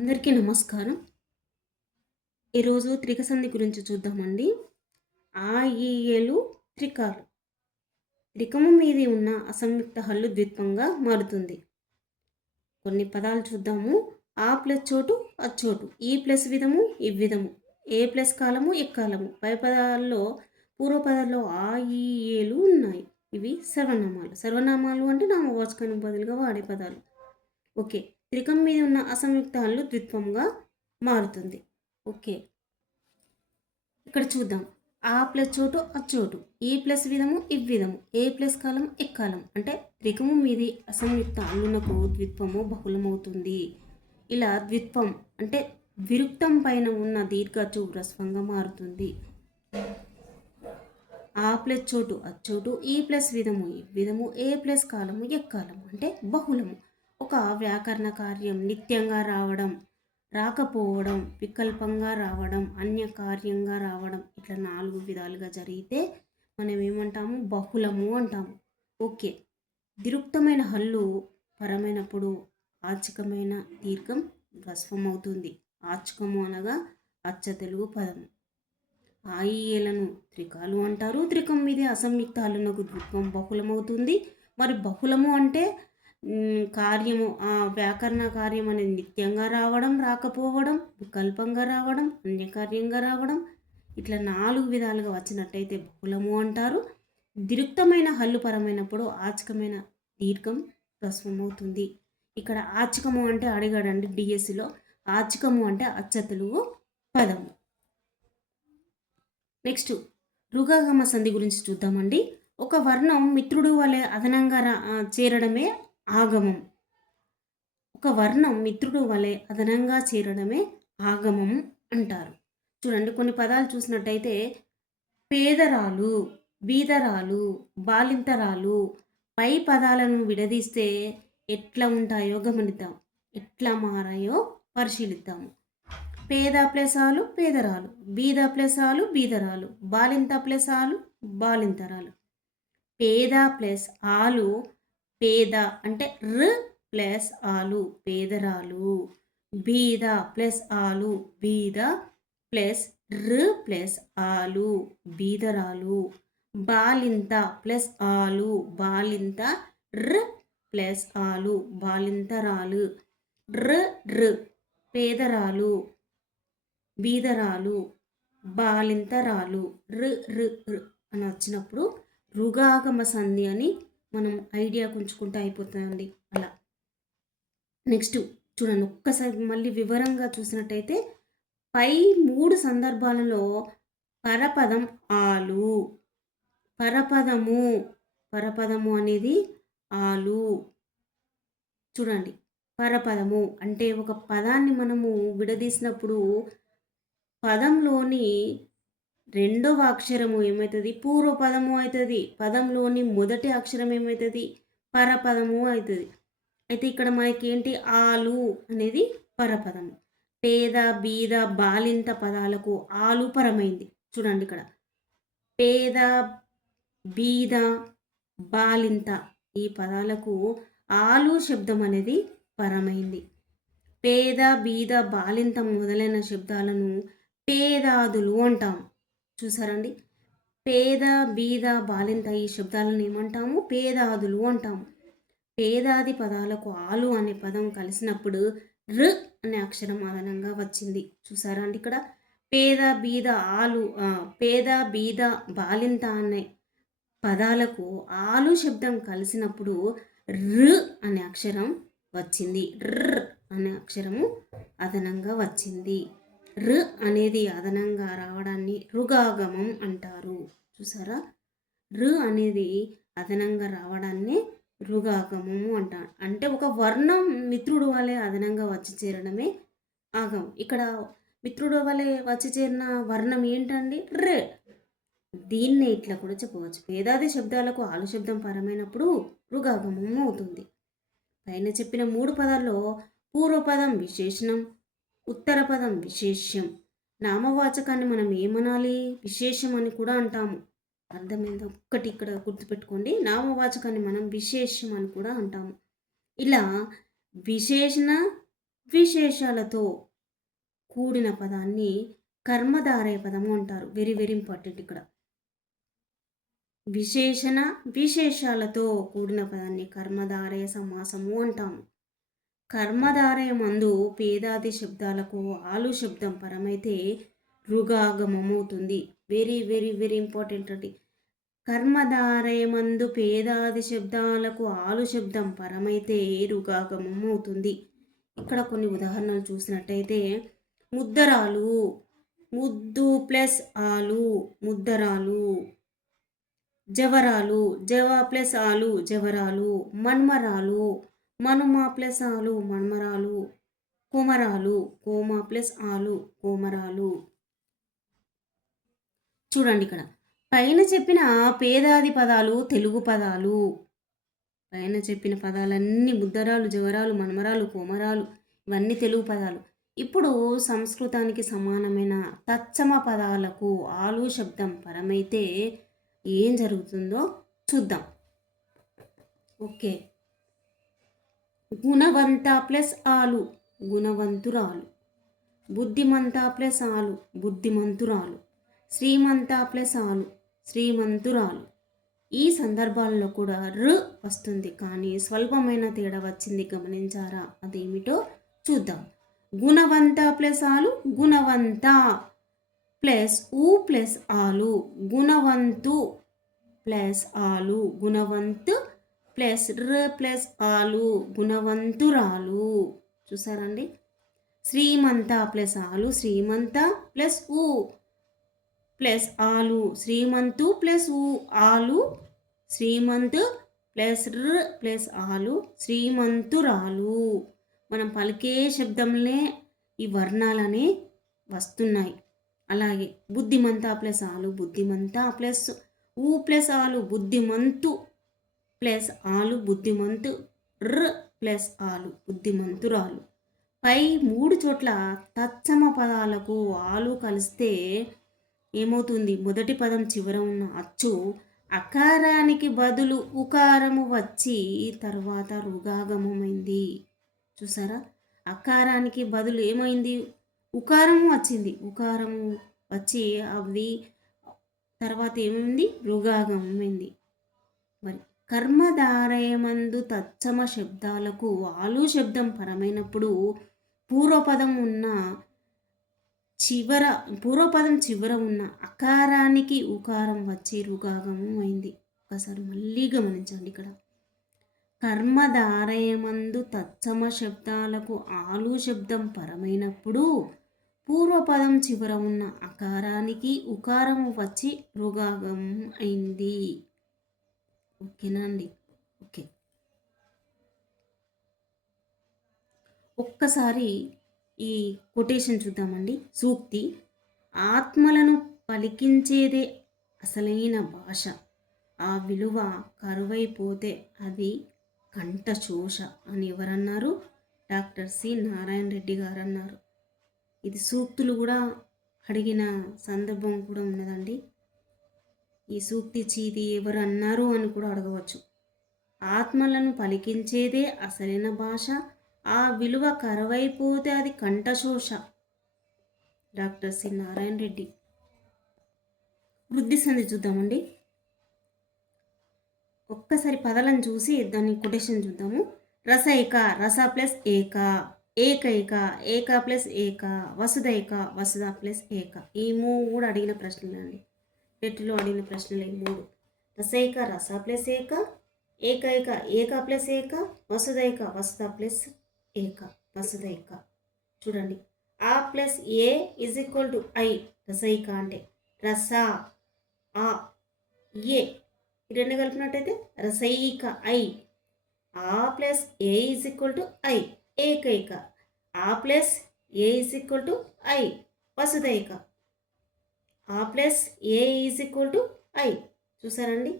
అందరికీ నమస్కారం. ఈరోజు త్రిక సంధి గురించి చూద్దామండి. ఆ, ఈ, ఏలు త్రికాలు. త్రికము మీది ఉన్న అసంయుక్త హల్లు ద్విత్వంగా మారుతుంది. కొన్ని పదాలు చూద్దాము. ఆ ప్లస్ చోటు అచ్చోటు, ఈ ప్లస్ విధము ఇవ్విధము, ఏ ప్లస్ కాలము ఎక్కాలము. పై పదాల్లో పూర్వపదాల్లో ఆ, ఈ, ఏలు ఉన్నాయి. ఇవి సర్వనామాలు. సర్వనామాలు అంటే నామవాచకానికి బదులుగా వాడే పదాలు. ఓకే. త్రికం మీద ఉన్న అసంయుక్త హల్లు ద్విత్వంగా మారుతుంది. ఓకే, ఇక్కడ చూద్దాం. ఆ ప్లస్ చోటు అచ్చోటు, ఈ ప్లస్ విధము ఇవ్విధము, ఏ ప్లస్ కాలం ఎక్కాలం. అంటే త్రికము మీది అసంయుక్త హల్లునకు ద్విత్వము బహుళమవుతుంది. ఇలా ద్విత్వం అంటే విరుక్తం పైన ఉన్న దీర్ఘచు హ్రస్వంగా మారుతుంది. ఆ ప్లస్ చోటు అచ్చోటు, ఈ ప్లస్ విధము ఇవ్విధము, ఏ ప్లస్ కాలము ఎక్కాలము అంటే బహుళము. ఒక వ్యాకరణ కార్యం నిత్యంగా రావడం, రాకపోవడం, వికల్పంగా రావడం, అన్యకార్యంగా రావడం, ఇట్లా 4 విధాలుగా జరిగితే మనం ఏమంటాము? బహుళము అంటాము. ఓకే. దిరుక్తమైన హల్లు పరమైనప్పుడు ఆచకమైన దీర్ఘం హ్రస్వం అవుతుంది. ఆచకము అనగా అచ్చ తెలుగు పదము. ఆయిలను త్రికాలు అంటారు. త్రికం మీద అసంయుక్త హల్లునకు ద్విత్వం బహుళమవుతుంది. మరి బహుళము అంటే కార్యము, వ్యాకరణ కార్యం అనేది నిత్యంగా రావడం, రాకపోవడం, వికల్పంగా రావడం, అన్యకార్యంగా రావడం, ఇట్లా 4 విధాలుగా వచ్చినట్టయితే బహుళము అంటారు. దిరుక్తమైన హల్లు పరమైనప్పుడు ఆచకమైన దీర్ఘం హ్రస్వమవుతుంది. ఇక్కడ ఆచకము అంటే అడిగాడండి డిఎస్సిలో. ఆచకము అంటే అచ్చ తెలుగు పదము. నెక్స్ట్ రుగాగమ సంధి గురించి చూద్దామండి. ఒక వర్ణం మిత్రుడు వలె అదనంగా చేరడమే ఆగమం. ఒక వర్ణం మిత్రుడు వలె అదనంగా చేరడమే ఆగమం అంటారు. చూడండి, కొన్ని పదాలు చూసినట్టయితే పేదరాలు, బీదరాలు, బాలింతరాలు. పై పదాలను విడదీస్తే ఎట్లా ఉంటాయో గమనిద్దాం, ఎట్లా మారాయో పరిశీలిద్దాము. పేద ప్లస్ ఆలు పేదరాలు, బీద ప్లస్ ఆలు బీదరాలు, బాలింత ప్లస్ ఆలు బాలింతరాలు. పేద ప్లస్ ఆలు పేద అంటే ర్ ప్లస్ ఆలు పేదరాలు. బీద ప్లస్ ఆలు బీద ప్లస్ ర్ ప్లస్ ఆలు బీదరాలు. బాలింత ప్లస్ ఆలు బాలింత ర్ ప్లస్ ఆలు బాలింతరాలు. ర్ పేదరాలు బీదరాలు బాలింతరాలు. ర్ అని వచ్చినప్పుడు రుగాగమ సంధి అని మనం ఐడియా ఉంచుకుంటే అయిపోతుందండి. అలా నెక్స్ట్ చూడండి, ఒక్కసారి మళ్ళీ వివరంగా చూసినట్టయితే పై 3 సందర్భాలలో పరపదం ఆలు. పరపదము అనేది ఆలు. చూడండి, పరపదము అంటే ఒక పదాన్ని మనము విడదీసినప్పుడు పదంలోని రెండవ అక్షరము ఏమవుతుంది? పూర్వపదము అవుతుంది. పదంలోని మొదటి అక్షరం ఏమవుతుంది? పరపదము అవుతుంది. అయితే ఇక్కడ మనకి ఏంటి? ఆలు అనేది పరపదము. పేద బీద బాలింత పదాలకు ఆలు పరమైంది. చూడండి, ఇక్కడ పేద బీద బాలింత ఈ పదాలకు ఆలు శబ్దం అనేది పరమైంది. పేద బీద బాలింత మొదలైన శబ్దాలను పేదాదులు అంటాము. చూసారండి, పేద బీద బాలింత ఈ శబ్దాలను ఏమంటాము? పేదాదులు అంటాము. పేదాది పదాలకు ఆలు అనే పదం కలిసినప్పుడు ర్ అనే అక్షరం అదనంగా వచ్చింది. చూసారా అండి, ఇక్కడ పేద బీద ఆలు, పేద బీద బాలింత అనే పదాలకు ఆలు శబ్దం కలిసినప్పుడు ర్ అనే అక్షరం వచ్చింది. ర్ అనే అక్షరము అదనంగా వచ్చింది. ర్ అనేది అదనంగా రావడాన్ని రుగాగమం అంటారు. చూసారా, రు అనేది అదనంగా రావడాన్ని రుగాగమము అంటారు. అంటే ఒక వర్ణం మిత్రుడు వలె అదనంగా వచ్చి చేరడమే ఆగమం. ఇక్కడ మిత్రుడు వలె వచ్చి చేరిన వర్ణం ఏంటండి? రే. దీన్నే ఇట్లా కూడా చెప్పవచ్చు. పేదాది శబ్దాలకు ఆలు శబ్దం పరమైనప్పుడు రుగాగమం అవుతుంది. పైన చెప్పిన 3 పదాల్లో పూర్వపదం విశేషణం, ఉత్తర పదం విశేష్యం. నామవాచకాన్ని మనం ఏమనాలి? విశేషం అని కూడా అంటాము. అర్థమైంది? ఒక్కటి ఇక్కడ గుర్తుపెట్టుకోండి, నామవాచకాన్ని మనం విశేష్యం అని కూడా అంటాము. ఇలా విశేషణ విశేషాలతో కూడిన పదాన్ని కర్మధారయ పదము అంటారు. వెరీ వెరీ ఇంపార్టెంట్ ఇక్కడ. విశేషణ విశేషాలతో కూడిన పదాన్ని కర్మధారయ సమాసము అంటాము. కర్మధారయమందు పేదాది శబ్దాలకు ఆలు శబ్దం పరమైతే రుగాగమమవుతుంది. వెరీ వెరీ వెరీ ఇంపార్టెంట్ అండి. కర్మధారయమందు పేదాది శబ్దాలకు ఆలు శబ్దం పరమైతే రుగాగమం అవుతుంది. ఇక్కడ కొన్ని ఉదాహరణలు చూసినట్టయితే ముద్దరాలు, ముద్దు ప్లస్ ఆలు ముద్దరాలు. జవరాలు, జవ ప్లస్ ఆలు జవరాలు. మన్మరాలు, మనుమ ప్లస్ ఆలు మన్మరాలు. కోమరాలు, కోమ ప్లస్ ఆలు కోమరాలు. చూడండి ఇక్కడ పైన చెప్పిన పేదాది పదాలు తెలుగు పదాలు. పైన చెప్పిన పదాలన్నీ ముద్దరాలు, జవరాలు, మన్మరాలు, కోమరాలు ఇవన్నీ తెలుగు పదాలు. ఇప్పుడు సంస్కృతానికి సమానమైన తత్సమ పదాలకు ఆలు శబ్దం పరమైతే ఏం జరుగుతుందో చూద్దాం. ఓకే. గుణవంత ప్లస్ ఆలు గుణవంతురాలు. బుద్ధిమంత ప్లస్ ఆలు బుద్ధిమంతురాలు. శ్రీమంత ప్లస్ ఆలు శ్రీమంతురాలు. ఈ సందర్భాల్లో కూడా ర్ వస్తుంది, కానీ స్వల్పమైన తేడా వచ్చింది, గమనించారా? అదేమిటో చూద్దాం. గుణవంత ప్లస్ ఆలు గుణవంత ప్లస్ ఊ ప్లస్ ఆలు గుణవంతు ప్లస్ ఆలు గుణవంతు ప్లస్ ర ప్లస్ ఆలు గుణవంతురాలు. చూసారండి? శ్రీమంత ప్లస్ ఆలు శ్రీమంత ప్లస్ ఊ ప్లస్ ఆలు శ్రీమంతు ప్లస్ ఊ ఆలు శ్రీమంతు ప్లస్ ర్ ప్లస్ ఆలు శ్రీమంతురాలు. మనం పలికే శబ్దంలో ఈ వర్ణాలనే వస్తున్నాయి. అలాగే బుద్ధిమంత ప్లస్ ఆలు బుద్ధిమంత ప్లస్ ఊ ప్లస్ ఆలు బుద్ధిమంతు ప్లస్ ఆలు బుద్ధిమంతు ర్ ప్లస్ ఆలు బుద్ధిమంతురాలు. పై 3 చోట్ల తత్సమ పదాలకు ఆలు కలిస్తే ఏమవుతుంది? మొదటి పదం చివర ఉన్న అచ్చు అకారానికి బదులు ఉకారము వచ్చి తర్వాత రుగాగమమైంది. చూసారా? అకారానికి బదులు ఏమైంది? ఉకారము వచ్చింది. ఉకారము వచ్చి అది తర్వాత ఏమైంది? రుగాగమైంది. మరి కర్మధారయమందు తత్సమ శబ్దాలకు ఆలు శబ్దం పరమైనప్పుడు పూర్వపదం చివర ఉన్న అకారానికి ఉకారం వచ్చి రుగాగమం అయింది. ఒకసారి మళ్ళీ గమనించండి. ఇక్కడ కర్మధారయమందు తత్సమ శబ్దాలకు ఆలు శబ్దం పరమైనప్పుడు పూర్వపదం చివర ఉన్న అకారానికి ఉకారము వచ్చి రుగాగం అయింది. ఓకేనా అండి? ఓకే. ఒక్కసారి ఈ కొటేషన్ చూద్దామండి. సూక్తి: ఆత్మలను పలికించేదే అసలైన భాష, ఆ విలువ కరువైపోతే అది కంఠశోష అని ఎవరన్నారు? డాక్టర్ సి నారాయణ రెడ్డి గారు అన్నారు. ఇది సూక్తులు కూడా అడిగిన సందర్భం కూడా ఉన్నదండి. ఈ సూక్తి చీది ఎవరు అన్నారు అని కూడా అడగవచ్చు. ఆత్మలను పలికించేదే అసలైన భాష, ఆ విలువ కరువైపోతే అది కంఠశోష. Doctor C Narayana Reddy. వృద్ధి సంధి చూద్దామండి. ఒక్కసారి పదాలను చూసి దాని కొటేషన్ చూద్దాము. రసైక రస ప్లస్ ఏక, ఏకైక ఏక ప్లస్ ఏక, వసుదైక వసుద ప్లస్ ఏక. ఈ 3 అడిగిన ప్రశ్నలు అండి. టెట్లో అడిగిన ప్రశ్నలు ఈ 3. రసైక రస ప్లస్ ఏక, ఏకైక ఏక ప్లస్ ఏక, వసుదైక వసుద ప్లస్ ఏక వసుదైక. చూడండి, ఆ ప్లస్ ఏ ఈజ్ ఈక్వల్ టు ఐ. రసైక అంటే రస ఆ ఏ ఈ 2 కలిపినట్టయితే రసైక ఐ. ఆ ప్లస్ ఏ ఈజ్ ఈక్వల్ టు ఐ. ఏకైక ఆ ప్లస్ ఏ ఈజ్ ఈక్వల్ టు ఐ. వసుదైక ఆ ప్లస్ ఏ ఈజ్ ఈక్వల్ టు ఐ. చూసారండి?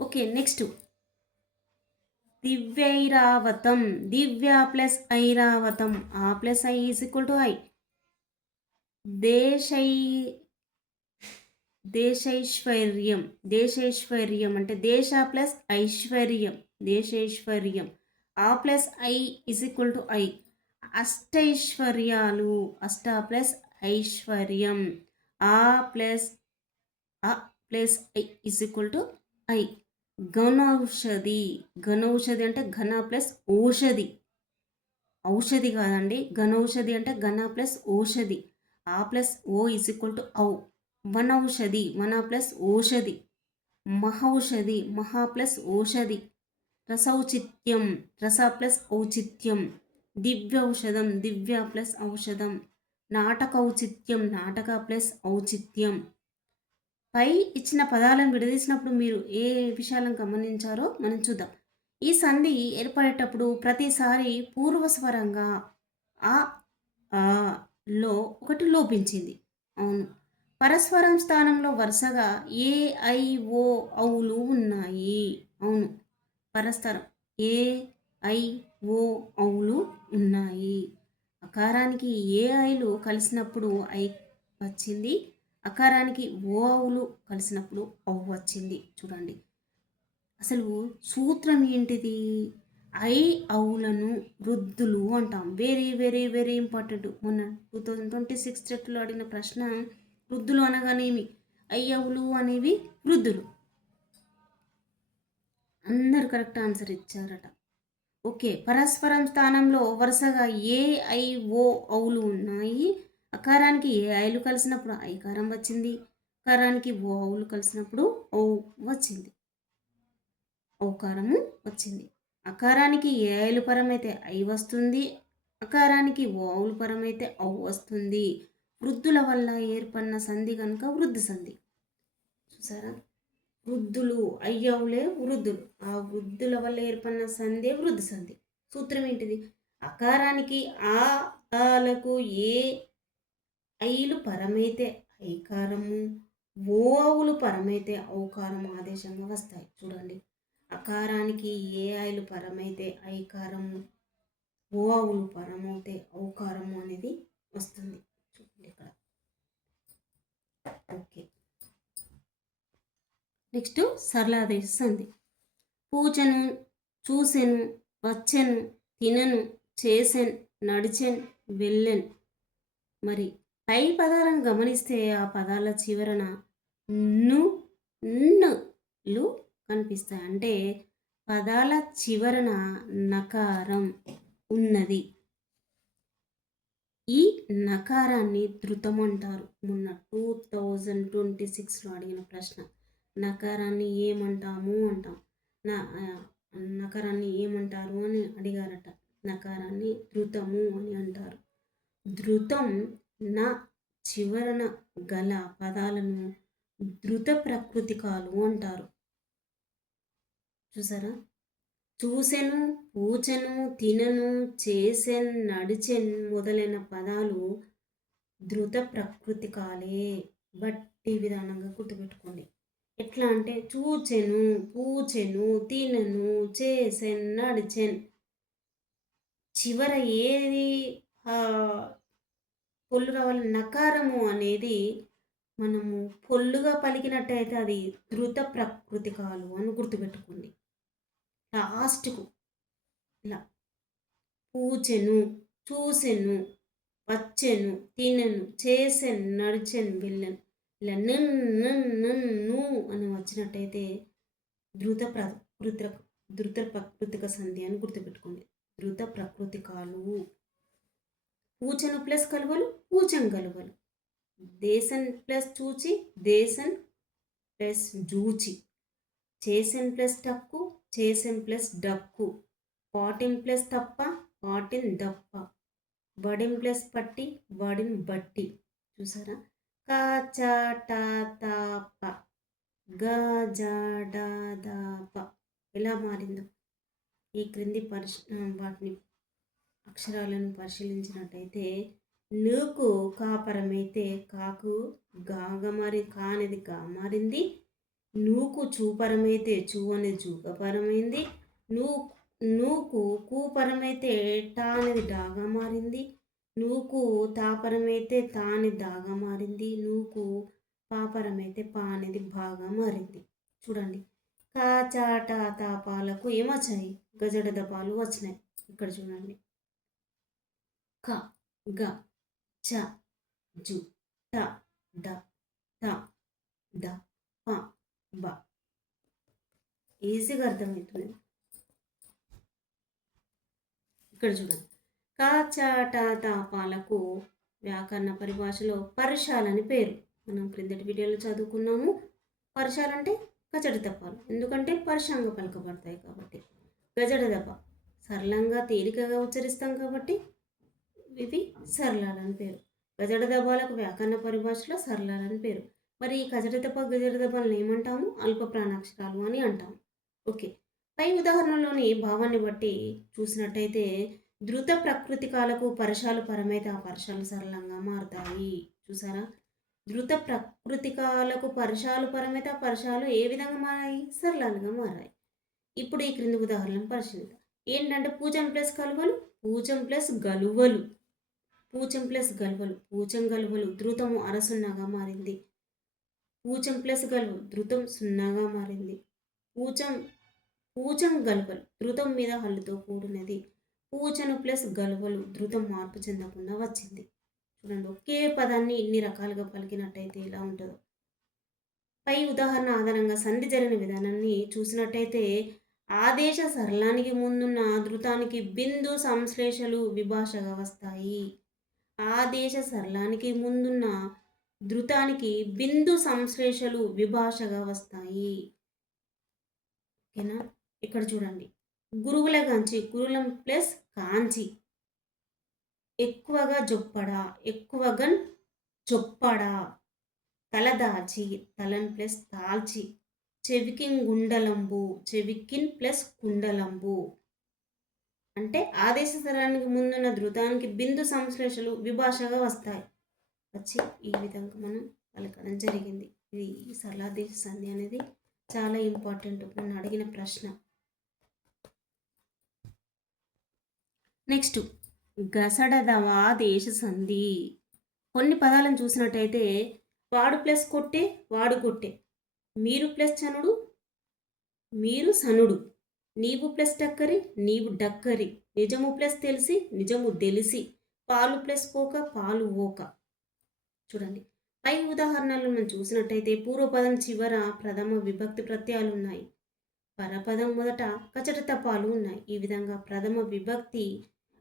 ఓకే, నెక్స్ట్ దివ్యైరావతం. దివ్య ప్లస్ ఐరావతం, ఆ ప్లస్ ఐ ఈజ్ ఈక్వల్ టు ఐ. దేశైశ్వర్యం. దేశైశ్వర్యం అంటే దేశ ప్లస్ ఐశ్వర్యం, దేశైశ్వర్యం. ఆ ప్లస్ ఐ ఇజ్ ఈక్వల్ టు ఐ. అష్టైశ్వర్యాలు. అష్ట ప్లస్ ఐశ్వర్యం. ఆ ప్లస్ అ ప్లస్ ఐ ఇజ్ ఈక్వల్ టు ఐ. ఘనౌషధి. ఘనౌషధి అంటే ఘన ప్లస్ ఔషధి. ఔషధి కాదండి. ఘనౌషధి అంటే ఘన ప్లస్ ఔషధి. ఆ ప్లస్ ఓ ఇజ్ ఈక్వల్ టు ఔ. వనౌషధి. వన ప్లస్ ఔషధి. మహౌషధి. మహా ప్లస్ ఔషధి. రసౌచిత్యం. రస ప్లస్ ఔచిత్యం. దివ్యౌషధం. దివ్య ప్లస్ ఔషధం. నాటకౌచిత్యం. నాటక ప్లస్ ఔచిత్యం. పై ఇచ్చిన పదాలను విడదీసినప్పుడు మీరు ఏ విషయాలను గమనించారో మనం చూద్దాం. ఈ సంధి ఏర్పడేటప్పుడు ప్రతిసారి పూర్వస్వరంగా ఆ ఆ లో ఒకటి లోపించింది. అవును. పరస్వరం స్థానంలో వరుసగా ఏ ఐ ఓ ఔలు ఉన్నాయి. అవును. పరస్పరం ఏ ఐ ఓ ఔలు ఉన్నాయి. అకారానికి ఏ ఐలు కలిసినప్పుడు ఐ వచ్చింది. అకారానికి ఓ ఔలు కలిసినప్పుడు ఔ వచ్చింది. చూడండి అసలు సూత్రం ఏంటిది? ఐ ఔలను వృద్ధులు అంటాం. Very very very important. మొన్న 2026 సెట్లో అడిగిన ప్రశ్న వృద్ధులు అనగానేమి? ఐ ఔలు అనేవి వృద్ధులు. అందరు కరెక్ట్ ఆన్సర్ ఇచ్చారట. ఓకే. పరస్పరం స్థానంలో వరుసగా ఏ ఐ ఓ ఔలు ఉన్నాయి. అకారానికి ఏ ఐలు కలిసినప్పుడు ఐకారం వచ్చింది. అకారానికి ఓ ఔలు కలిసినప్పుడు ఔ వచ్చింది. ఔకారము వచ్చింది. అకారానికి ఏ ఐలు పరమైతే ఐ వస్తుంది. అకారానికి ఓ ఔలు పరమైతే ఔ వస్తుంది. వృద్ధుల వల్ల ఏర్పడిన సంధి కనుక వృద్ధి సంధి. చూసారా? వృద్ధులు అయ్యవులే వృద్ధులు. ఆ వృద్ధుల వల్ల ఏర్పడిన సంధి వృద్ధి సంధి. సూత్రం ఏంటిది? అకారానికి ఆ ఆలకు ఏ ఐలు పరమైతే ఐకారము, ఓవులు పరమైతే ఔకారము ఆదేశంగా వస్తాయి. చూడండి అకారానికి ఏ ఐలు పరమైతే ఐకారము, ఓవులు పరమైతే ఔకారము అనేది వస్తుంది. చూడండి ఇక్కడ. ఓకే. నెక్స్ట్ సరళాదేశ సంధి. పూచెను, చూసెను, వచ్చెను, తినను, చేసెన్, నడిచెన్, వెళ్ళెన్. మరి పై పదాలను గమనిస్తే ఆ పదాల చివరన ను లు కనిపిస్తాయి. అంటే పదాల చివరన నకారం ఉన్నది. ఈ నకారాన్ని ధృతం అంటారు. మొన్న 2026లో అడిగిన ప్రశ్న. నకారాన్ని ఏమంటాము అంటాం. నకారాన్ని ఏమంటారు అని అడిగారట. నకారాన్ని ధృతము అని అంటారు. ధృతం న చివరన గల పదాలను ధృత ప్రకృతికాలు అంటారు. చూసారా? చూసెను, పూచెను, తినను, చేసెన్, నడిచెన్ మొదలైన పదాలు ధృత ప్రకృతికాలే. బట్టి విధానంగా గుర్తుపెట్టుకోండి. ఎట్లా అంటే చూచెను, పూచెను, తినను, చేసెన్, నడిచెన్. చివర ఏది పొల్లు రావాలి? నకారము అనేది మనము పొల్లుగా పలికినట్టయితే అది ధృత ప్రకృతికాలు అని గుర్తుపెట్టుకోండి. లాస్ట్కు ఇలా పూచెను, చూసెను, వచ్చెను, తినెను, చేసెను, నడిచెను, వెళ్ళెను. ఇలా ను అని వచ్చినట్టయితే ధృత ప్రకృతిక సంధి అని గుర్తుపెట్టుకోండి. ధృత ప్రకృతికాలు. పూచెను ప్లస్ కలువలు, పూచెం కలువలు. దేశన్ ప్లస్ చూచి, దేశన్ plus జూచి. చేసెన్ plus tuck, చేసెన్ plus duck. పాటిన్ plus తప్ప, పాటిన్ దప్ప. బడిన్ ప్లస్ పట్టి, బడిన్ బట్టి. చూసారా? కాచాటాతాప, గజాడాదాప ఎలా మారిందో ఈ క్రింది వాటిని అక్షరాలను పరిశీలించినట్టయితే నుకు కాపరమైతే కాకు గాగా మారి కా అనేది గా మారింది. నూకు చూపరమైతే చూ అనేది జూగపరమైంది. నూకు కూపరమైతే టా అనేది డాగా మారింది. నూకు తాపరమైతే తా అనేది దాగా మారింది. నూకు పాపరమైతే పా అనేది బాగా మారింది. చూడండి కాచాట తాపాలకు ఏమొచ్చాయి? గజడ దపాలు వచ్చినాయి. ఇక్కడ చూడండి. క, గ, చ, జు, ట, డ, త, ద, ప, బ. ఈజీగా అర్థమవుతుంది. ఇక్కడ చూడండి. కాచాట తాపాలకు వ్యాకరణ పరిభాషలో పరుషాలని పేరు. మనం క్రిందటి వీడియోలో చదువుకున్నాము. పరుషాలంటే కచట దపాలు, ఎందుకంటే పరుషంగా పలకబడతాయి కాబట్టి. గజడ దప సరళంగా తేలికగా ఉచ్చరిస్తాం కాబట్టి ఇవి సరళాలని పేరు. గజడ దపాలకు వ్యాకరణ పరిభాషలో సరళాలని పేరు. మరి ఈ కజడ దప గజడ దపాలను ఏమంటాము? అల్ప ప్రాణాక్షరాలు అని అంటాము. ఓకే, పై ఉదాహరణలోని భావాన్ని బట్టి చూసినట్టయితే ధృత ప్రకృతికాలకు పరశాలు పరమైతే ఆ పరశాలు సరళంగా మారుతాయి. చూసారా? ధృత ప్రకృతికాలకు పరశాలు పరమైతే ఆ పరశాలు ఏ విధంగా మారాయి? సరళంగా మారాయి. ఇప్పుడు ఈ క్రింది ఉదాహరణను పరిశీలిద్దాం. ఏంటంటే పూజం ప్లస్ కలువలు, పూజం ప్లస్ గలువలు, పూచం ప్లస్ గలువలు, పూచం గలువలు ధృతము అరసున్నాగా మారింది. పూచం ప్లస్ గలువు ధృతం సున్నాగా మారింది. పూచం గలువలు ధృతం మీద హల్లుతో కూడినది. పూచను ప్లస్ గలువలు ధృతం మార్పు చెందకుండా వచ్చింది. చూడండి, ఒకే పదాన్ని ఇన్ని రకాలుగా పలికినట్టయితే ఎలా ఉంటుందో. పై ఉదాహరణ ఆధారంగా సంధి జరిగిన విధానాన్ని చూసినట్టయితే ఆదేశ సరళానికి ముందున్న ధృతానికి బిందు సంశ్లేషలు విభాషగా వస్తాయి. ఆదేశ సరళానికి ముందున్న ధృతానికి బిందు సంశ్లేషలు విభాషగా వస్తాయి. ఓకేనా? ఇక్కడ చూడండి, గురువుల కాంచి గురులం ప్లస్ కాంచి, ఎక్కువగా జొప్పడా, ఎక్కువగా చొప్పడా, తలదాచి తలన్ ప్లస్ తాల్చి, చెవికిన్ గుండలంబు, చెవికిన్ ప్లస్ కుండలంబు. అంటే ఆదేశ సరళానికి ముందున్న ధృతానికి బిందు సంశ్లేషలు విభాషగా వస్తాయి. వచ్చి ఈ విధంగా మనం పలకడం జరిగింది. ఇది ఈ సరళాదేశ సంధి అనేది చాలా ఇంపార్టెంట్, నన్ను అడిగిన ప్రశ్న. నెక్స్ట్ గసడదవా దేశ సంధి. కొన్ని పదాలను చూసినట్టయితే వాడు ప్లస్ కొట్టే, వాడు కొట్టే, మీరు ప్లస్ చనుడు, మీరు సనుడు, నీవు ప్లస్ టక్కరి, నీవు డక్కరి, నిజము ప్లస్ తెలిసి, నిజము తెలిసి, పాలు ప్లస్ పోక, పాలు ఓక. చూడండి, పై ఉదాహరణలు మనం చూసినట్టయితే పూర్వపదం చివర ప్రథమ విభక్తి ప్రత్యయాలు ఉన్నాయి. పరపదం మొదట కచట తపాలు ఉన్నాయి. ఈ విధంగా ప్రథమ విభక్తి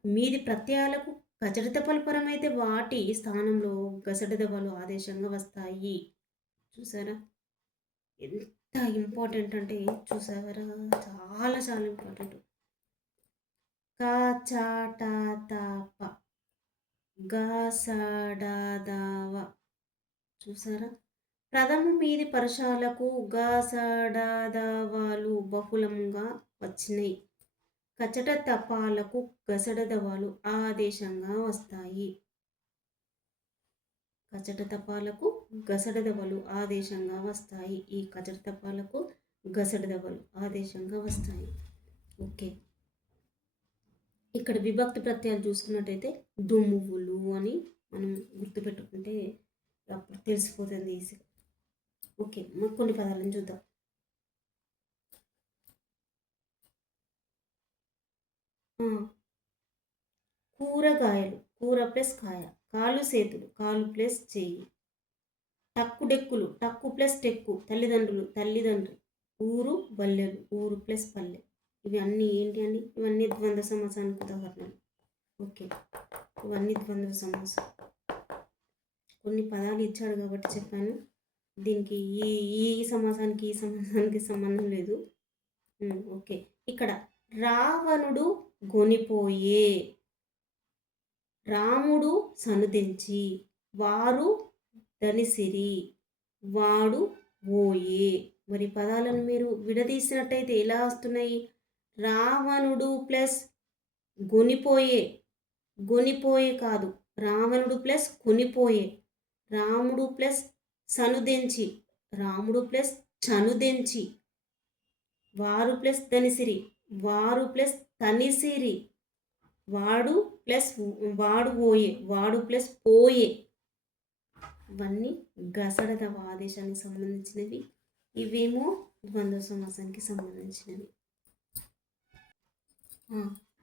మీది ప్రత్యయాలకు కచట తపాలు పరమైతే వాటి స్థానంలో గసట దపాలు ఆదేశంగా వస్తాయి. చూసారా ఎంత ఇంపార్టెంట్ అంటే? చూసారా, చాలా చాలా ఇంపార్టెంట్. కచట తప గసడదవ. చూసారా, ప్రథమ మీది పరశాలకు గసడదవాలు బహుళంగా వచ్చినాయి. కచట తపాలకు గసడదవాలు ఆదేశంగా వస్తాయి. కచట తపాలకు గసడదవలు ఆదేశంగా వస్తాయి. ఈ కచట తపాలకు గసడదవలు ఆదేశంగా వస్తాయి. ఓకే, ఇక్కడ విభక్తి ప్రత్యయాలు చూసుకున్నట్టయితే దుమ్మువులు అని మనం గుర్తుపెట్టుకుంటే అప్పుడు తెలిసిపోతుంది ఈజీగా. ఓకే, మాకు కొన్ని పదాలను చూద్దాం. కూరగాయలు, కూర ప్లస్ కాయ, కాలు చేతులు, కాలు ప్లస్ చెయ్యి, టక్కుడెక్కులు, టక్కు ప్లస్ టెక్కు, తల్లిదండ్రులు, తల్లిదండ్రులు, ఊరు బల్లెలు, ఊరు ప్లస్ పల్లె. ఇవి అన్నీ ఏంటి అండి? ఇవన్నీ ద్వంద్వ సమాసానికి ఉదాహరణలు. ఓకే, ఇవన్నీ ద్వంద్వ సమాసం. కొన్ని పదాలు ఇచ్చాడు కాబట్టి చెప్పాను. దీనికి ఈ ఈ సమాసానికి ఈ సమాసానికి సంబంధం లేదు. ఓకే, ఇక్కడ రావణుడు గొనిపోయే, రాముడు సనుదించి, వారు దనిసిరి, వాడు ఓయే. మరి పదాలను మీరు విడదీసినట్టయితే ఎలా వస్తున్నాయి? రావణుడు ప్లస్ గొనిపోయే, గొనిపోయే కాదు, రావణుడు ప్లస్ కొనిపోయే, రాముడు ప్లస్ సనుదెంచి, రాముడు ప్లస్ చనుదెంచి, వారు ప్లస్ దనిసిరి, వారు ప్లస్ తనిసిరి, వాడు ప్లస్ వాడు ఓయే, వాడు ప్లస్ పోయే. ఇవన్నీ గసడదవ ఆదేశానికి సంబంధించినవి. ఇవేమో ద్వంద్వ సమాసానికి సంబంధించినవి.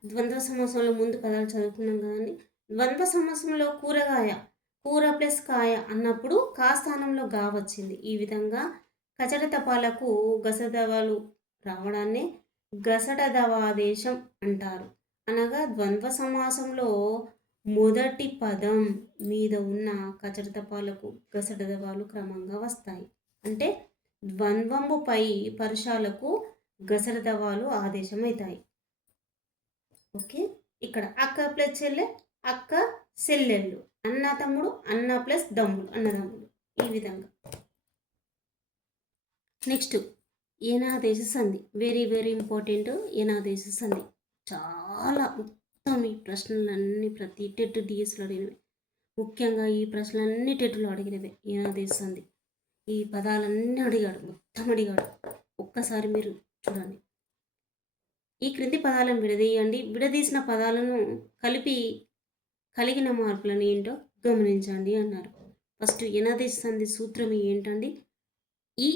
ద్వంద్వ సమాసంలో ముందు పదాలు చదువుకున్నాం కదండి. ద్వంద్వ సమాసంలో కూరగాయ, కూర ప్లస్ కాయ అన్నప్పుడు కా స్థానంలో గా వచ్చింది. ఈ విధంగా కచటతపాలకు గసదవాలు రావడాన్ని గసటదవాదేశం అంటారు. అనగా ద్వంద్వ సమాసంలో మొదటి పదం మీద ఉన్న కచటతపాలకు గసటదవాలు క్రమంగా వస్తాయి. అంటే ద్వంద్వముపై పరుషాలకు గసటదవాలు ఆదేశమవుతాయి. ఓకే, ఇక్కడ అక్క ప్లస్ చెల్లె, అక్క చెల్లెళ్ళు, అన్న తమ్ముడు, అన్న ప్లస్ దమ్ముడు, అన్నదమ్ముడు. ఈ విధంగా నెక్స్ట్ ఏనాదేశ సంధి. Very very important. ఏనాదేశ సంధి చాలా మొత్తం ఈ ప్రశ్నలన్నీ ప్రతి టెట్ డిఎస్లో అడిగినవి. ముఖ్యంగా ఈ ప్రశ్నలన్నీ టెట్లో అడిగినవే. ఏనాదేశ సంధి ఈ పదాలన్నీ అడిగాడు, మొత్తం అడిగాడు. ఒక్కసారి మీరు చూడండి. ఈ క్రింది పదాలను విడదీయండి. విడదీసిన పదాలను కలిపి కలిగిన మార్పులను ఏంటో గమనించండి అన్నారు. ఫస్ట్ ఏనాదేశ సంధి సూత్రం ఏంటండి? ఈ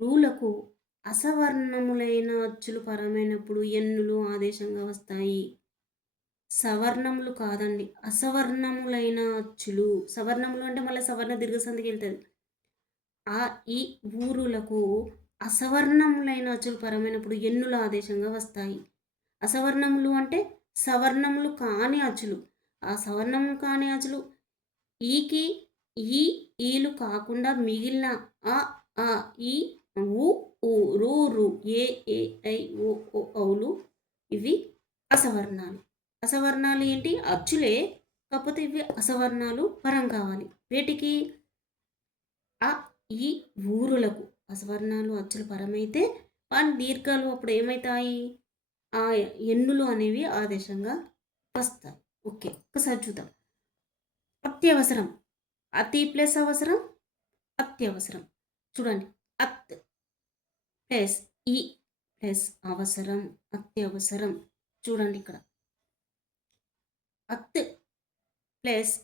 రూలకు అసవర్ణములైన అచ్చులు పరమైనప్పుడు ఎన్నులు ఆదేశంగా వస్తాయి. సవర్ణములు కాదండి, అసవర్ణములైన అచ్చులు. సవర్ణములు అంటే మళ్ళీ సవర్ణ దీర్ఘ సంధికి వెళ్తుంది. ఆ ఈ ఊరులకు అసవర్ణములైన అచ్చులు పరమైనప్పుడు ఎన్నుల ఆదేశంగా వస్తాయి. అసవర్ణములు అంటే సవర్ణములు కాని అచ్చులు. ఆ సవర్ణములు కాని అచ్చులు ఈకి ఈ ఈలు కాకుండా మిగిలిన అ ఆ ఈ ఉ ఊ రు రు ఏ ఏ ఐ ఓ ఓ ఔలు ఇవి అసవర్ణాలు. అసవర్ణాలు ఏంటి? అచ్చులే, కాకపోతే ఇవి అసవర్ణాలు పరం కావాలి. వేటికి? ఆ ఈ ఊరులకు అసవర్ణాలు అచ్చులు పరమైతే వాటి దీర్ఘాలు అప్పుడు ఏమవుతాయి? ఆ ఎన్నులు అనేవి ఆదేశంగా వస్తాయి. ఓకే, ఒకసారి చూద్దాం. అత్యవసరం, అతి ప్లస్ అవసరం, అత్యవసరం. చూడండి, అత్ ప్లస్ ఈ ప్లస్ అవసరం, అత్యవసరం. చూడండి ఇక్కడ అత్ ప్లస్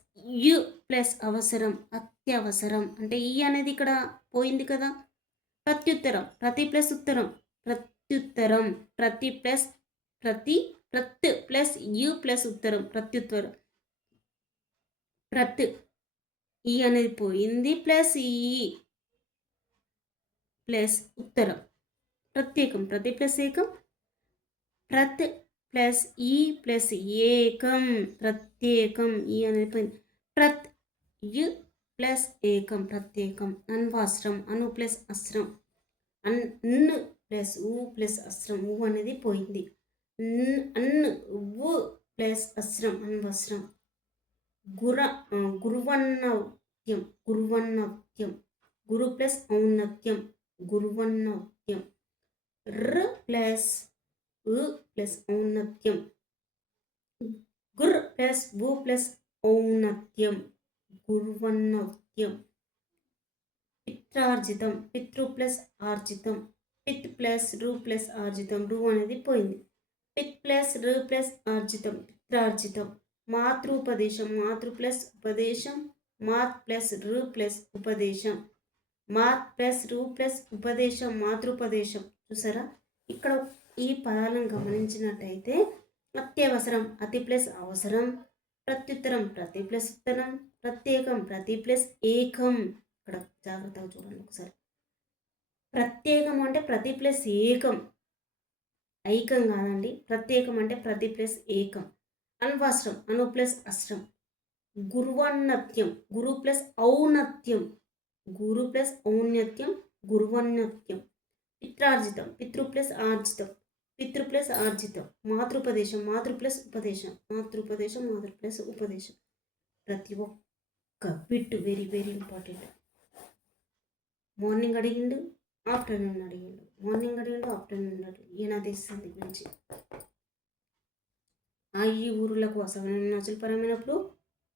యు ప్లస్ అవసరం, అత్యవసరం. అంటే ఈ అనేది ఇక్కడ పోయింది కదా. ప్రత్యుత్తరం, ప్రతి ప్లస్ ఉత్తరం, ప్రత్యుత్తరం. ప్రతి ప్లస్ ప్రతి ప్రత్ ప్లస్ యు ప్లస్ ఉత్తరం, ప్రత్యుత్తరం. ప్రత్ ఈ అనేది పోయింది, ప్లస్ ఈ ప్లస్ ఉత్తరం. ప్రత్యేకం, ప్రతి ప్లస్ ఏకం, ప్రత్ ప్లస్ ఈ ప్లస్ ఏకం, ప్రత్యేకం. ఈ అనేది పోయింది. ప్రత్ యు ప్లస్ ఏకం, ప్రత్యేకం. అన్వాస్త్రం, అను ప్లస్ అస్త్రం, అన్ ప్లస్ ఊ ప్లస్ అస్త్రం. ఊ అనేది పోయింది. అన్ ఊ ప్లస్ అస్త్రం, అన్వస్త్రం. గురువన్నత్యం, గురువన్నత్యం. గురు ప్లస్ ఔన్నత్యం, గురువన్నత్యం. ర్ ప్లస్ ఉ ప్లస్ ఔన్నత్యం, గుర్ ప్లస్ వు ప్లస్ ఔన్నత్యం, గురువన్నత్యం. పిత్రార్జితం, పితృ ప్లస్ ఆర్జితం, పిత్ ప్లస్ రు ప్లస్ ఆర్జితం. రు అనేది పోయింది. పిత్ ప్లస్ రు ప్లస్ ఆర్జితం, పిత్రార్జితం. మాతృపదేశం, మాతృ ప్లస్ ఉపదేశం, మాత్ ప్లస్ రు ప్లస్ ఉపదేశం, మాత్ ప్లస్ రు ప్లస్ ఉపదేశం, మాతృపదేశం. చూసారా? ఇక్కడ ఈ పదాలను గమనించినట్టయితే అత్యవసరం, అతి ప్లస్ అవసరం. ప్రత్యుత్తరం, ప్రతి ప్లస్ ఉత్తరం. ప్రత్యేకం, ప్రతి ప్లస్ ఏకం. ఇక్కడ జాగ్రత్తగా చూడండి ఒకసారి. ప్రత్యేకం అంటే ప్రతి ప్లస్ ఏకం, ఐకం కాదండి. ప్రత్యేకం అంటే ప్రతి ప్లస్ ఏకం. అన్వాస్త్రం, అను ప్లస్ అస్త్రం. గురువన్నత్యం, గురు ప్లస్ ఔన్నత్యం, గురు ప్లస్ ఔన్నత్యం, గురువన్నత్యం. పిత్రార్జితం, పితృ ప్లస్ ఆర్జితం, పితృ ప్లస్ ఆర్జితం. మాతృపదేశం, మాతృ ప్లస్ ఉపదేశం, మాతృపదేశం, మాతృ ప్లస్ ఉపదేశం. ప్రతి ఒక్క bit very very important. Morning అడిగిండు, ఆఫ్టర్నూన్ అడిగిండు, మార్నింగ్ అడిగిండు, ఆఫ్టర్నూన్ అడిగిండు. ఏనాదేశ సంధి గురించి. ఆ ఈ ఊరులకు అసవర్ణ అచ్చులు పరమైనప్పుడు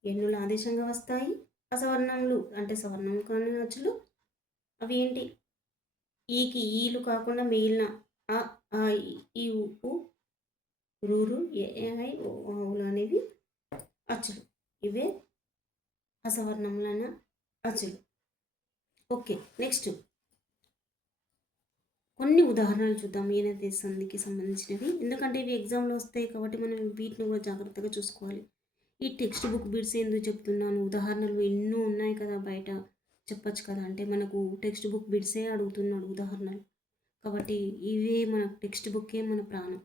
ఎన్నులు ఆదేశంగా వస్తాయి. అసవర్ణములు అంటే సవర్ణములు కాని అచ్చులు అవి ఏంటి? ఈకి ఈలు కాకుండా మిగిలిన ఆ ఆ ఈ ఉ రూరు ఏ ఐ ఓ ఔలు అనేవి అచ్చులు. ఇవే అసవర్ణములైన అచ్చులు. ఓకే, నెక్స్ట్ కొన్ని ఉదాహరణలు చూద్దాం ఏనైతే సంధికి సంబంధించినవి. ఎందుకంటే ఇవి ఎగ్జామ్‌లో వస్తాయి కాబట్టి మనం వీటిని కూడా జాగ్రత్తగా చూసుకోవాలి. ఈ టెక్స్ట్ బుక్ బిట్స్ ఎందుకు చెప్తున్నాను? ఉదాహరణలు ఎన్నో ఉన్నాయి కదా బయట. చెప్పొచ్చు కదా! అంటే మనకు టెక్స్ట్ బుక్ బిట్సే అడుగుతున్నాడు ఉదాహరణలు. కాబట్టి ఇవే మన టెక్స్ట్ బుక్కే మన ప్రాణం.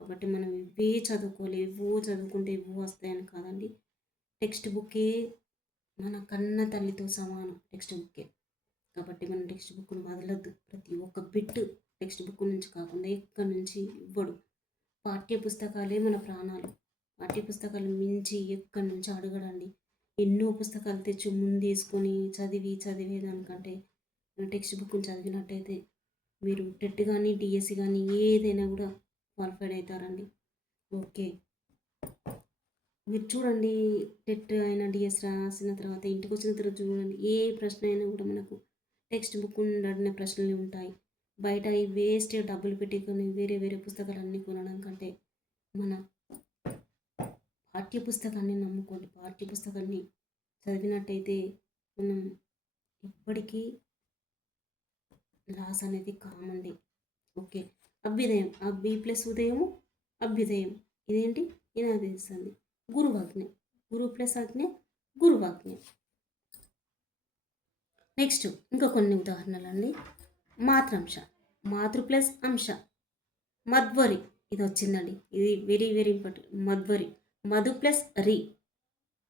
కాబట్టి మనం ఇవే చదువుకోవాలి. ఏవో చదువుకుంటే ఏవో వస్తాయని కాదండి. టెక్స్ట్ బుక్కే మన కన్న తల్లితో సమానం టెక్స్ట్ బుక్కే. కాబట్టి మనం టెక్స్ట్ బుక్‌ని వదలొద్దు. ప్రతి ఒక్క బిట్ టెక్స్ట్ బుక్ నుంచి కాకుండా ఎక్కడి నుంచి ఇవ్వడు. పాఠ్య పుస్తకాలే మన ప్రాణాలు. పాఠ్య పుస్తకాలు మించి ఎక్కడి నుంచి అడగడండి. ఎన్నో పుస్తకాలు తెచ్చి ముందేసుకొని చదివేదానికంటే టెక్స్ట్ బుక్‌ని చదివినట్టయితే మీరు టెట్ గానీ, డీఎస్సీ గానీ ఏదైనా గూడా క్వాలిఫైడ్ అయితారండి. ఓకే. మీరు చూడండి టెట్ అయినా, డీఎస్ రాసిన తర్వాత ఇంటికొచ్చిన తర్వాత చూడండి ఏ ప్రశ్న అయినా కూడా మనకు టెక్స్ట్ బుక్ నుండి అడిగిన ప్రశ్నలు ఉంటాయి. బయట ఈ వేస్ట్ డబ్బులు పెట్టి కొని వేరే వేరే పుస్తకాలన్నీ కొనడం కంటే మన పాఠ్య పుస్తకాన్ని నమ్ముకోండి. పాఠ్య పుస్తకాన్ని చదివినట్టయితే మనం ఎప్పటికీ లాస్ అనేది కామండి. ఓకే. అభ్యుదయం. అభి ప్లస్ ఉదయము అభ్యుదయం. ఇదేంటి? నినాది సంధి. గురువాజ్ఞ. గురు ప్లస్ ఆజ్ఞ గురువాజ్ఞ. నెక్స్ట్ ఇంకా కొన్ని ఉదాహరణలండి. మాత్రాంశ. మాతృ ప్లస్ అంశ. మధ్వరి. ఇది వచ్చిందండి. ఇది వెరీ వెరీ ఇంపార్టెంట్. మధ్వరి. మధు ప్లస్ రి.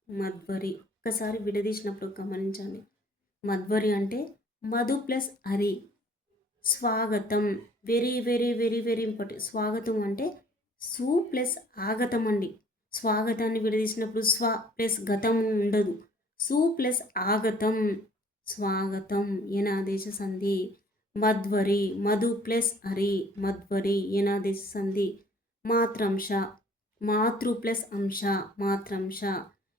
మధ్వరి. ఒక్కసారి విడదీసినప్పుడు గమనించండి. మధ్వరి అంటే మధు ప్లస్ హరి. స్వాగతం. Very very very very important. స్వాగతం అంటే సు ప్లస్ ఆగతం అండి. స్వాగతాన్ని విడదీసినప్పుడు స్వ ప్లస్ గతం ఉండదు. సు ప్లస్ ఆగతం. స్వాగతం యనాదేశ సంధి. మధ్వరి. మధు ప్లస్ హరి. మధ్వరి యనాదేశ సంధి. మాత్రంశ. మాతృ ప్లస్ అంశ. మాత్రంశ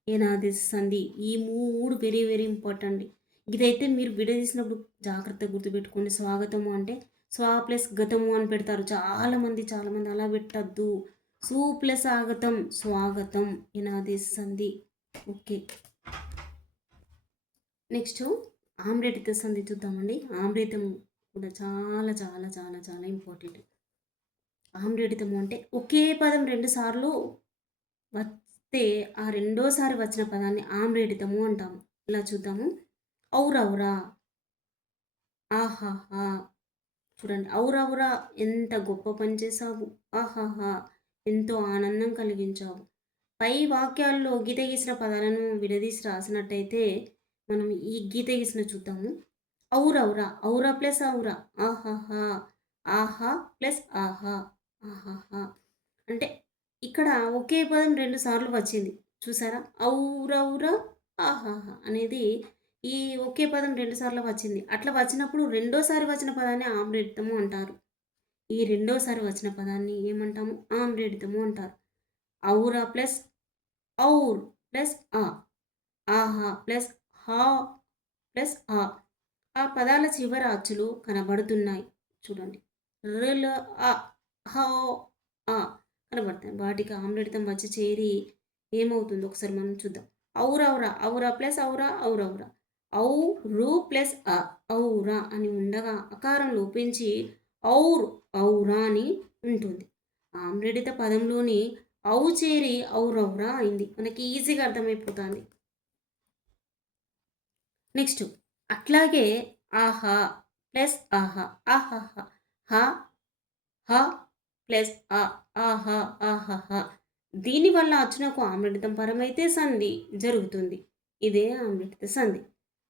యనాదేశ సంధి. ఈ 3 వెరీ వెరీ ఇంపార్టెంట్. ఇదైతే మీరు విడదీసినప్పుడు జాగ్రత్తగా గుర్తుపెట్టుకోండి. స్వాగతము అంటే స్వా ప్లస్ గతము అని పెడతారు. చాలామంది అలా పెట్టద్దు. సు ప్లస్ ఆగతం స్వాగతం యనాదేశ సంధి. ఓకే. నెక్స్ట్ ఆమ్రేటిత సంధి చూద్దామండి. ఆమ్రేతం కూడా చాలా చాలా చాలా చాలా ఇంపార్టెంట్. ఆమ్రేటితము అంటే ఒకే పదం 2 సార్లు వస్తే ఆ రెండోసారి వచ్చిన పదాన్ని ఆమ్రేటితము అంటాము. ఇలా చూద్దాము. ఔరౌరా. ఆహాహా. చూడండి. ఔరౌరా ఎంత గొప్ప పని చేశావు. ఆహాహా ఎంతో ఆనందం కలిగించావు. పై వాక్యాల్లో గీత గీసిన పదాలను విడదీసి రాసినట్టయితే మనం ఈ గీత గీసిన చూద్దాము. ఔరౌరా. ఔరా ప్లస్ ఔరా. ఆహాహా. ఆహా ప్లస్ ఆహా. ఆహాహా. అంటే ఇక్కడ ఒకే పదం 2 సార్లు వచ్చింది. చూసారా? ఔరౌరా ఆహాహా అనేది ఈ ఒకే పదం 2 సార్లు వచ్చింది. అట్లా వచ్చినప్పుడు రెండోసారి వచ్చిన పదాన్ని ఆమ్రేడితము అంటారు. ఈ రెండోసారి వచ్చిన పదాన్ని ఏమంటాము? ఆమ్రేడితము అంటారు. ఔరా ప్లస్ ఔర్ ప్లస్ ఆ. ఆహా ప్లస్ హా ప్లస్ ఆ. ఆ పదాల చివర అచ్చులు కనబడుతున్నాయి. చూడండి. రులు అ హో ఆ కనబడతాయి. వాటికి ఆమ్లేడితం వచ్చి చేరి ఏమవుతుందో ఒకసారి మనం చూద్దాం. ఔరౌరా. ఔరా ప్లస్ ఔరా ఔరౌరా. ఔ రు ప్లస్ అ ఔరా అని ఉండగా అకారం లోపించి ఔర్ ఔరా అని ఉంటుంది. ఆమ్రేడిత పదంలోని ఔ చేరి ఔరౌరా అయింది. మనకి ఈజీగా అర్థమైపోతుంది. నెక్స్ట్ అట్లాగే ఆహా ప్లస్ ఆహా. ఆహాహా. హ హ ప్లస్ అ. ఆహా ఆహాహా. దీనివల్ల అచ్చునకు ఆమ్లడితం పరమైతే సంధి జరుగుతుంది. ఇదే ఆమ్లడిత సంధి.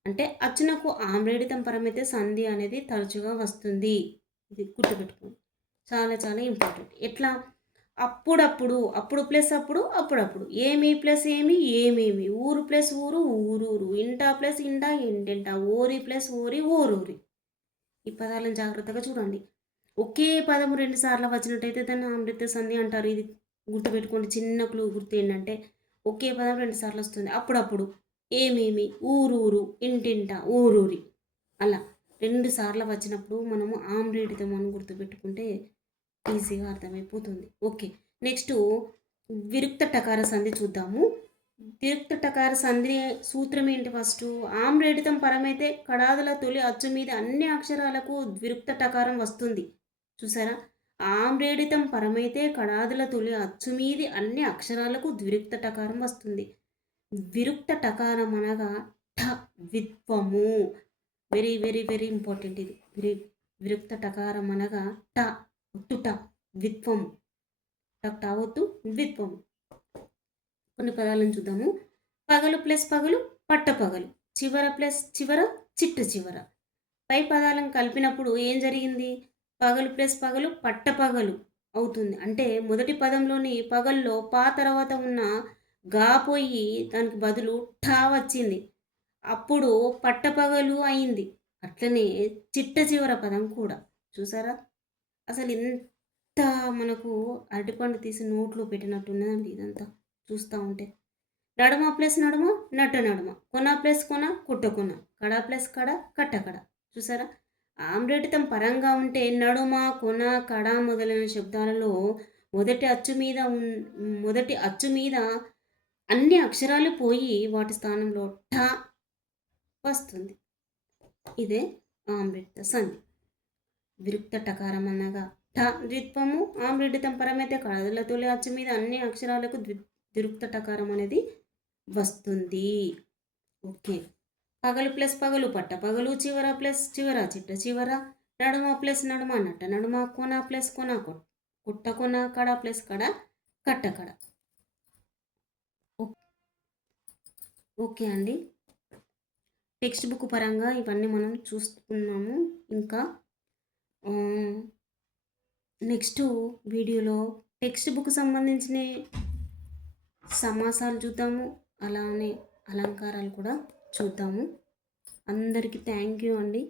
అంటే అచ్చునకు ఆమ్రేడితం పరమైతే సంధి అనేది తరచుగా వస్తుంది. ఇది గుర్తుపెట్టుకోండి. చాలా చాలా ఇంపార్టెంట్. ఎట్లా? అప్పుడప్పుడు. అప్పుడు ప్లస్ అప్పుడు అప్పుడప్పుడు. ఏమి ప్లస్ ఏమి ఏమేమి. ఊరు ప్లస్ ఊరు ఊరూరు. ఇంట ప్లస్ ఇంట ఇంటింట. ఓరి ప్లస్ ఓరి ఓరూరి. ఈ పదాలను జాగ్రత్తగా చూడండి. ఒకే పదము 2 సార్లు వచ్చినట్టయితే దాన్ని ఆమ్రిత సంధి అంటారు. ఇది గుర్తుపెట్టుకోండి. చిన్న క్లూ గుర్తు ఏంటంటే ఒకే పదం 2 సార్లు వస్తుంది. అప్పుడప్పుడు. ఏమేమి ఊరూరు ఇంటింట ఊరూరి. అలా 2 సార్లు వచ్చినప్పుడు మనము ఆమ్రేడితం అని గుర్తుపెట్టుకుంటే ఈజీగా అర్థమైపోతుంది. ఓకే. నెక్స్ట్ విరుక్త టకార సంధి చూద్దాము. విరుక్త టకార సంధి సూత్రం ఏంటి? ఫస్ట్ ఆమ్రేడితం పరమైతే కడాదుల తొలి అచ్చు మీద అన్ని అక్షరాలకు విరుక్త టకారం వస్తుంది. చూసారా? ఆమ్రేడితం పరమైతే కడాదుల తొలి అచ్చు మీది అన్ని అక్షరాలకు ద్విరుక్త టకారం వస్తుంది. విరుక్త టకారం అనగా ఠ విత్వము. వెరీ వెరీ వెరీ ఇంపార్టెంట్ ఇది. విరుక్త టకారం అనగా ట ఒత్తు ట విత్వము. టక్ ట ఒత్తు విత్వము. కొన్ని పదాలను చూద్దాము. పగలు ప్లస్ పగలు పట్టపగలు. చివర ప్లస్ చివర చిట్ట చివర. పై పదాలను కలిపినప్పుడు ఏం జరిగింది? పగలు ప్లస్ పగలు పట్టపగలు అవుతుంది. అంటే మొదటి పదంలోని పగల్లో పా తర్వాత ఉన్న గా పోయి దానికి బదులు ఠా వచ్చింది. అప్పుడు పట్టపగలు అయింది. అట్లనే చిట్ట చివర పదం కూడా. చూసారా? అసలు ఎంత మనకు అరటిపండు తీసి నోట్లో పెట్టినట్టున్నదండి ఇదంతా చూస్తూ ఉంటే. నడుమ ప్లస్ నడుమ నట్ట నడుమ. కొన ప్లస్ కొన కుట్ట కొన. కడ ప్లస్ కడ కట్ట కడ. చూసారా? ఆమ్రేటితం పరంగా ఉంటే నడుమ కొన కడ మొదలైన శబ్దాలలో మొదటి అచ్చు మీద అన్ని అక్షరాలు పోయి వాటి స్థానంలో ఠ వస్తుంది. ఇదే ఆమ్రిత సంధి. విరుక్త టకారం అనగా ఠ ద్విత్వము. ఆమ్రిడితం పరమైతే కడదుల తొలి అచ్చు మీద అన్ని అక్షరాలకు విరుక్త టకారం అనేది వస్తుంది. ఓకే. పగలు ప్లస్ పగలు పట్టపగలు. చివర ప్లస్ చివర చిట్ట చివర. నడుమ ప్లస్ నడుమ నట్ట నడుమ. కొన ప్లస్ కొన కుట్ట కొన. కడ ప్లస్ కడ కట్ట కడ. ఓకే అండి. టెక్స్ట్ బుక్ పరంగా ఇవన్నీ మనం చూస్తున్నాము. ఇంకా నెక్స్ట్ వీడియోలో టెక్స్ట్ బుక్ సంబంధించిన సమాసాలు చూద్దాము. అలానే అలంకారాలు కూడా చూద్దాము. అందరికీ థ్యాంక్ యూ అండి.